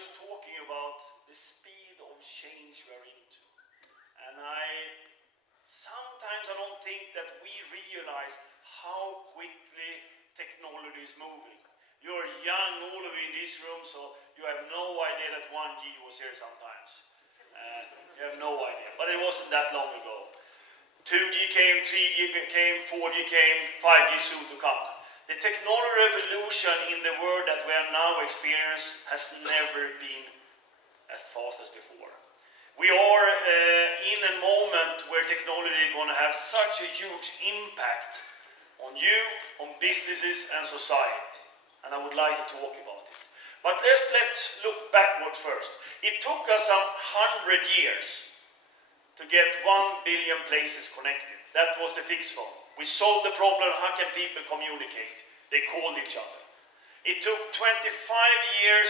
just talking about the speed of change we're into. And sometimes I don't think that we realize how quickly technology is moving. You're young, all of you in this room, so you have no idea that 1G was here sometimes. You have no idea, but it wasn't that long ago. 2G came, 3G came, 4G came, 5G soon to come. The technology revolution in the world that we are now experiencing has never been as fast as before. We are in a moment where technology is going to have such a huge impact on you, on businesses and society. And I would like to talk about it. But let's look backwards first. It took us some 100 years to get 1 billion places connected. That was the fixed phone. We solved the problem, how can people communicate? They called each other. It took 25 years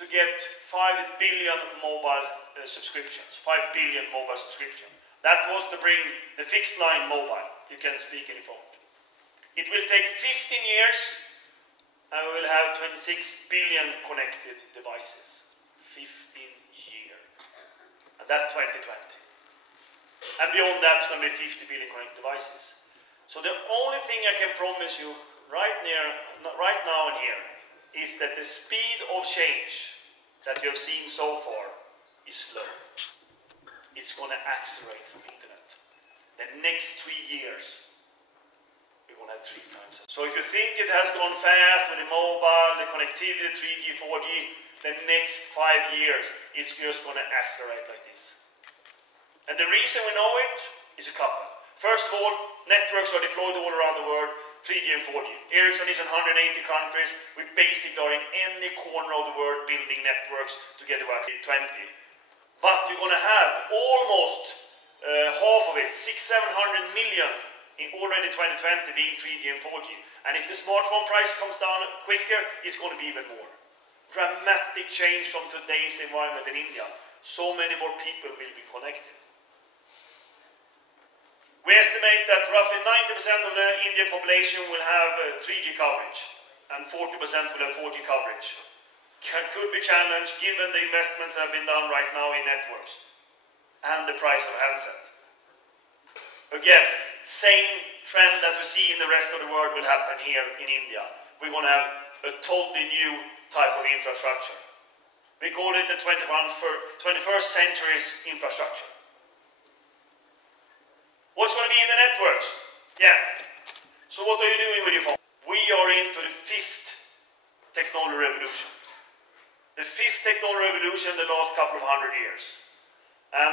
to get 5 billion mobile subscriptions, 5 billion mobile subscriptions. That was to bring the fixed line mobile. You can speak any phone. It will take 15 years and we will have 26 billion connected devices. 15 years. And that's 2020. And beyond that, it's going to be 50 billion connected devices. So the only thing I can promise you right now and here is that the speed of change that you have seen so far is slow. It's going to accelerate from the internet. The next 3 years, we're going to have 3 times. So if you think it has gone fast with the mobile, the connectivity, 3G, 4G, the next 5 years it's just going to accelerate like this. And the reason we know it is a couple. First of all, networks are deployed all around the world, 3G and 4G. Ericsson is in 180 countries. We basically are in any corner of the world building networks together with 20. But you're going to have almost half of it, 600–700 million in already 2020 being 3G and 4G. And if the smartphone price comes down quicker, it's going to be even more. Dramatic change from today's environment in India. So many more people will be connected. We estimate that roughly 90% of the Indian population will have 3G coverage and 40% will have 4G coverage. Could be challenged given the investments that have been done right now in networks and the price of handset. Again, same trend that we see in the rest of the world will happen here in India. We're going to have a totally new type of infrastructure. We call it the 21st century's infrastructure. What's going to be in the networks? Yeah. So what are you doing with your phone? We are into the 5th technology revolution. The 5th technology revolution in the last couple of 100 years. And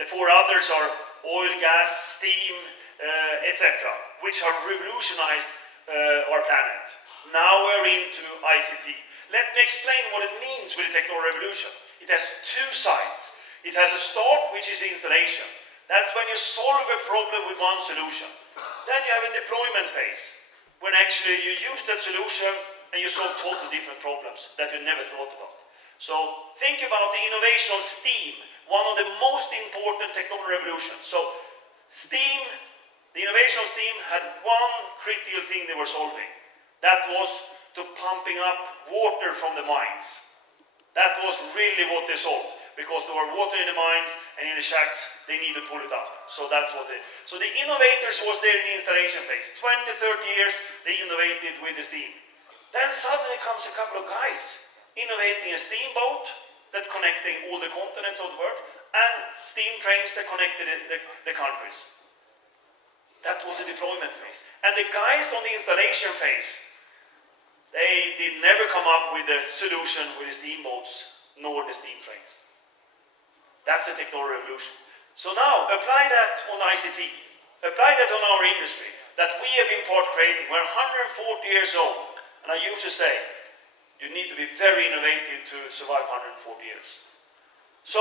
the 4 others are oil, gas, steam, etc., which have revolutionized our planet. Now we're into ICT. Let me explain what it means with the technology revolution. It has 2 sides. It has a start, which is installation. That's when you solve a problem with one solution. Then you have a deployment phase, when actually you use that solution and you solve totally different problems that you never thought about. So think about the innovation of steam, one of the most important technology revolutions. So steam, the innovation of steam had one critical thing they were solving. That was to pumping up water from the mines. That was really what they solved. Because there were water in the mines and in the shacks, they need to pull it up. So that's what they... So the innovators was there in the installation phase. 20–30 years, they innovated with the steam. Then suddenly comes a couple of guys innovating a steamboat that connecting all the continents of the world and steam trains that connected the countries. That was the deployment phase. And the guys on the installation phase, they did never come up with a solution with the steamboats nor the steam trains. That's a technology revolution. So now, apply that on ICT. Apply that on our industry, that we have been part creating. We're 140 years old. And I used to say, you need to be very innovative to survive 140 years. So,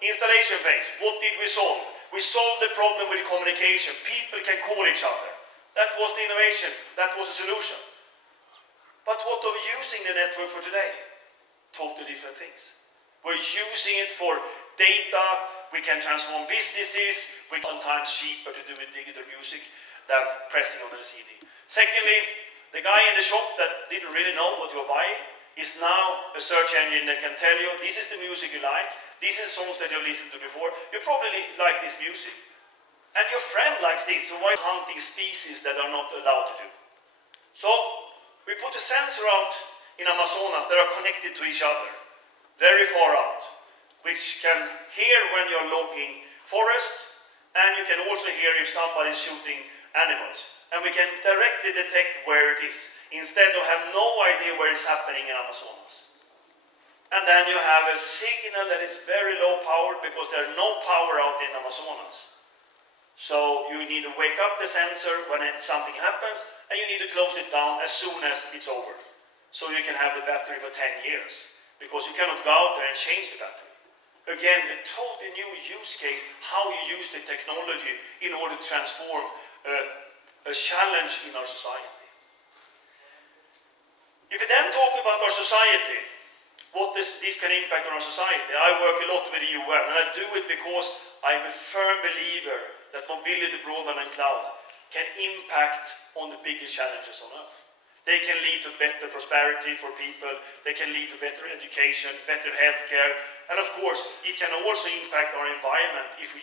installation phase, what did we solve? We solved the problem with communication. People can call each other. That was the innovation. That was the solution. But what are we using the network for today? Totally different things. We're using it for data, we can transform businesses, which is sometimes cheaper to do with digital music than pressing on a CD. Secondly, the guy in the shop that didn't really know what you were buying, is now a search engine that can tell you, this is the music you like, these are songs that you've listened to before, you probably like this music. And your friend likes this, so why hunting species that are not allowed to do? So, we put a sensor out in Amazonas that are connected to each other, very far out, which can hear when you're logging forest, and you can also hear if somebody is shooting animals. And we can directly detect where it is, instead of have no idea where it's happening in Amazonas. And then you have a signal that is very low powered because there's no power out in Amazonas. So you need to wake up the sensor when something happens, and you need to close it down as soon as it's over. So you can have the battery for 10 years, because you cannot go out there and change the battery. Again, a totally new use case, how you use the technology in order to transform a challenge in our society. If we then talk about our society, what this can impact on our society, I work a lot with the UN, and I do it because I'm a firm believer that mobility, broadband and cloud can impact on the biggest challenges on Earth. They can lead to better prosperity for people, they can lead to better education, better healthcare, and of course, it can also impact our environment if we